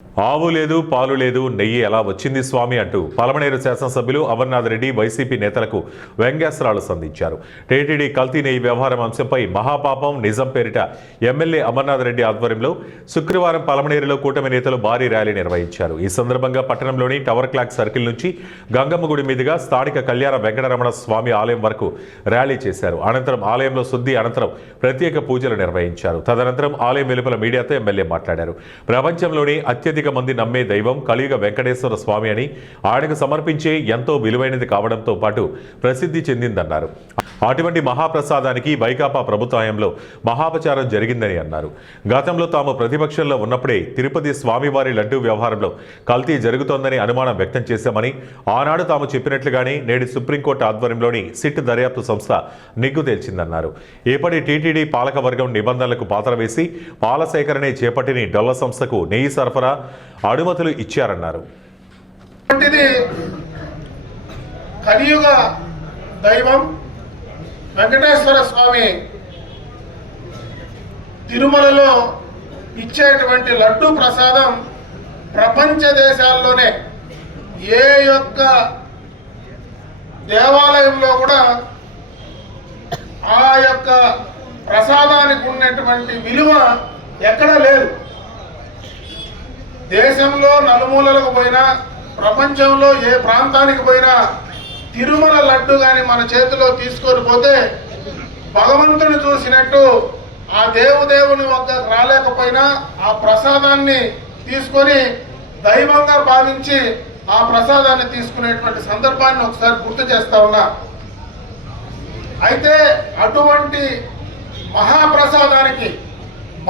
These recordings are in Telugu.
ఆవు లేదు పాలు లేదు నెయ్యి ఎలా వచ్చింది స్వామి అంటూ పలమనేరు శాసనసభ్యులు అమర్నాథ్ రెడ్డి వైసీపీ నేతలకు వ్యంగ్యాస్త్రాలు సంధించారు. టీటీడీ కల్తీ నెయ్యి వ్యవహారం అంశంపై మహాపాపం నిజం పేరిట ఎమ్మెల్యే అమర్నాథ్ రెడ్డి ఆధ్వర్యంలో శుక్రవారం పలమనేరులో కూటమి నేతలు భారీ ర్యాలీ నిర్వహించారు. ఈ సందర్భంగా పట్టణంలోని టవర్ క్లాక్ సర్కిల్ నుంచి గంగమ్మ గుడి మీదుగా స్థానిక కళ్యాణ వెంకటరమణ స్వామి ఆలయం వరకు ర్యాలీ చేశారు. అనంతరం ఆలయంలో శుద్ధి అనంతరం ప్రత్యేక పూజలు నిర్వహించారు. తదనంతరం ఆలయం వెలుపల మీడియాతో ఎమ్మెల్యే మాట్లాడారు. ప్రపంచంలోని అత్యధిక మంది నమ్మే దైవం కలియుగ వెంకటేశ్వర స్వామి అని, ఆయనకు సమర్పించే ఎంతో విలువైనది కావడంతో పాటు ప్రసిద్ధి చెందిందన్నారు. అటువంటి మహాప్రసాదానికి వైకాపా ప్రభుత్వంలో మహాపచారం జరిగిందని అన్నారు. గతంలో తాము ప్రతిపక్షంలో ఉన్నప్పుడే తిరుపతి స్వామివారి లడ్డూ వ్యవహారంలో కల్తీ జరుగుతోందని అనుమానం వ్యక్తం చేశామని, ఆనాడు తాము చెప్పినట్లుగానే నేడు సుప్రీంకోర్టు ఆధ్వర్యంలోని సిట్ దర్యాప్తు సంస్థ నిగ్గు తేల్చిందన్నారు. ఇప్పటి టీటీడీ పాలకవర్గం నిబంధనలకు పాత్ర వేసి పాల సేకరణే చేపట్టిన డొల్ల సంస్థకు నెయ్యి సరఫరా అనుమతులు ఇచ్చారన్నారు. కలియుగ దైవం వెంకటేశ్వర స్వామి తిరుమలలో ఇచ్చేటువంటి లడ్డూ ప్రసాదం ప్రపంచ దేశాల్లోనే ఏ యొక్క దేవాలయంలో కూడా ఆ యొక్క ప్రసాదానికి ఉన్నటువంటి విలువ ఎక్కడా లేదు. దేశంలో నలుమూలలకు పోయినా, ప్రపంచంలో ఏ ప్రాంతానికి పోయినా తిరుమల లడ్డు కానీ మన చేతిలో తీసుకొని పోతే భగవంతుని చూసినట్టు ఆ దేవుని వద్ద రాలేకపోయినా ఆ ప్రసాదాన్ని తీసుకొని దైవంగా భావించి ఆ ప్రసాదాన్ని తీసుకునేటువంటి సందర్భాన్ని ఒకసారి గుర్తు చేస్తా ఉన్నా. అయితే అటువంటి మహాప్రసాదానికి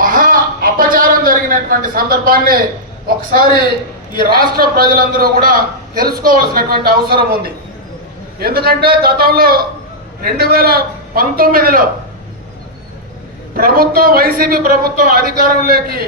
మహా అపచారం జరిగినటువంటి సందర్భాన్ని ఒకసారి ఈ రాష్ట్ర ప్రజలందరూ కూడా తెలుసుకోవాల్సినటువంటి అవసరం ఉంది. ఎందుకంటే గతంలో 2019లో ప్రభుత్వం, వైసీపీ ప్రభుత్వం అధికారంలోకి